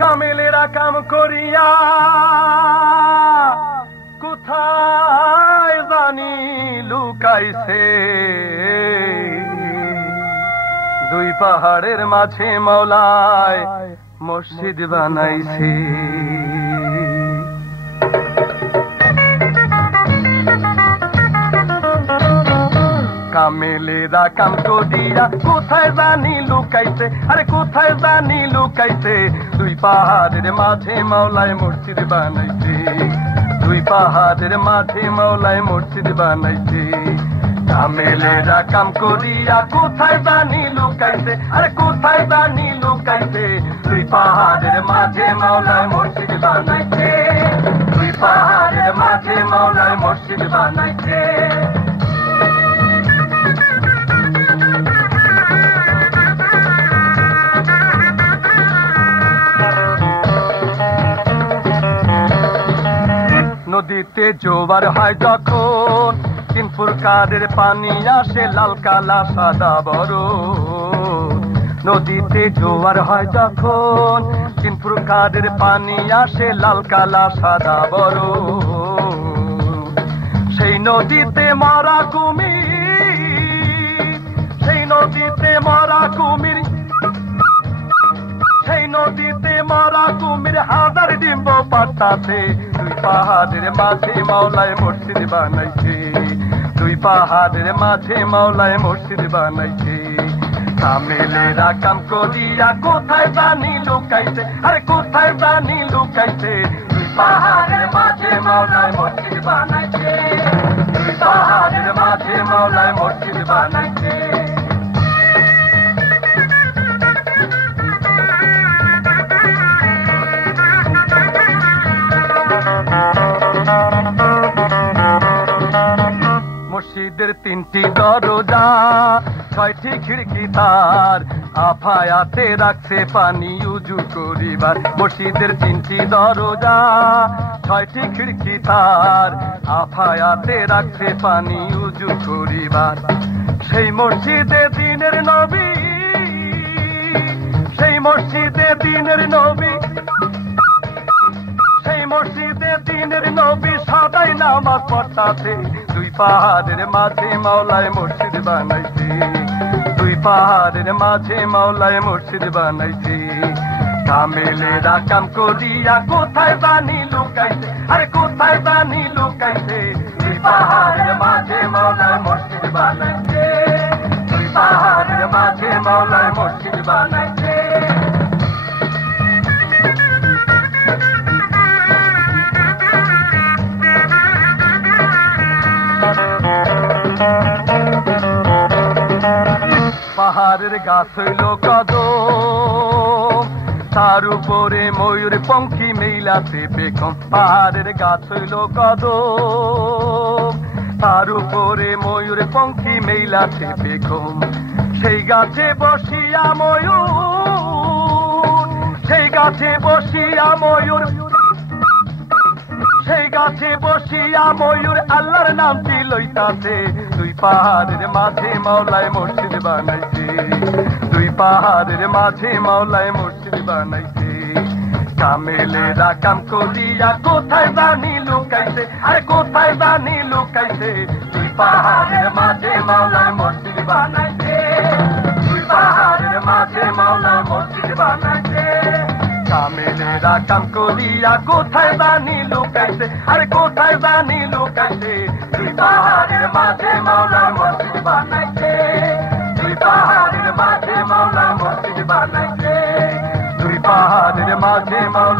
কামেলেরা কাম করিয়া কোথায় জানি লুকাইছে, দুই পাহাড়ের মাঝে মাওলায় মসজিদ বানাইছে। কামেলেরা কাম করিয়া কোথায় জানি লুকাইছে, আরে কোথায় জানি লুকাইছে, দুই পাহাড়ের মাঝে মাওলায় মসজিদ বানাইছে, দুই পাহাড়ের মাঝে মাওলায় মসজিদ বানাইছে। কামেলেরা কাম করিয়া কোথায় জানি লুকাইছে, আরে কোথায় জানি লুকাইছে, দুই পাহাড়ের মাঝে মাওলায় মসজিদ বানাইছে, দুই পাহাড়ের মাঝে মাওলায় মসজিদ বানাইছে। নদীতে জোয়ার হয় যখন, তিন প্রকারের পানি আসে, লাল কালা সাদা বরফ। নদীতে জোয়ার হয় যখন, তিন প্রকারের পানি আসে, লাল কালা সাদা বরফ। সেই নদীতে মরা কুমির, সেই নদীতে মরা কুমির, সেই নদীতে মরা কুমির হাজার ডিম্ব পাঠাতে, দুই পাহাড়ের মাঝে মাওলায় মসজিদ বানাইছে, দুই পাহাড়ের মাঝে মাওলায় মসজিদ বানাইছে। কামেলেরা কাম করিয়া কোথায় জানি লুকাইছে, আরে কোথায় জানি লুকাইছে, দুই পাহাড়ের মাঝে মাওলায় মসজিদ বানাইছে, দুই পাহাড়ের মাঝে মাওলায় মসজিদ বানাইছে। মসজিদের তিনটি দরজা, ছয়টি খিড়কি তার, আফায়াতে রাখছে পানি উজু করিবার। মসজিদের তিনটি দরজা, ছয়টি খিড়কি তার, আফায়াতে রাখছে পানি উজু করিবার। সেই মসজিদে দিনের নবী, সেই মসজিদে দিনের নবী, সেই মসজিদে দিনের নবী সদাই নামাজ পড়তাছে, দুই পাহাড়ের মাঝে মাওলায় মসজিদ বানাইছে, দুই পাহাড়ের মাঝে মাওলায় মসজিদ বানাইছে। কামেলেরা কাম করিয়া কোথায় জানি লুকাইছে, আরে কোথায় জানি লুকাইছে, দুই পাহাড়ের মাঝে মাওলায় মসজিদ বানাইছে, দুই পাহাড়ের মাঝে মাওলায় মসজিদ বানাইছে। পাহাড়ের গাছ হইল কদম, তার উপরে ময়ূর পঙ্খী মেইলাতে বেগম। পাহাড়ের গাছ হইল কদম, তার উপরে ময়ূর পঙ্খী মেইলাতে বেগম। সেই গাছে বসিয়া ময়ূর, সেই গাছে বসিয়া ময়ূর, সেই গাছে বসিয়া ময়ূর আল্লাহর নামটি লইতাছে, দুই পাহাড়ের মাঝে মাওলায় মসজিদ বানাইছে, দুই পাহাড়ের মাঝে মাওলায় মসজিদ বানাইছে। কামেলেরা কাম করিয়া কোথায় জানি লুকাইছে, আরে কোথায় জানি লুকাইছে, দুই পাহাড়ের মাঝে মাওলায় মসজিদ বানাইছে, দুই পাহাড়ের মাঝে মাওলায় মসজিদ বানাইছে। কামেলেরা কাম করিয়া কোথায় জানি লুকাইছে, আরে কোথায় জানি লুকাইছে, দুই পাহাড়ের মাঝে মাওলায় মসজিদ বানাইছে, দুই পাহাড়ের মাঝে মাওলায় মসজিদ বানাইছে, দুই পাহাড়ের মাঝে মাওলায়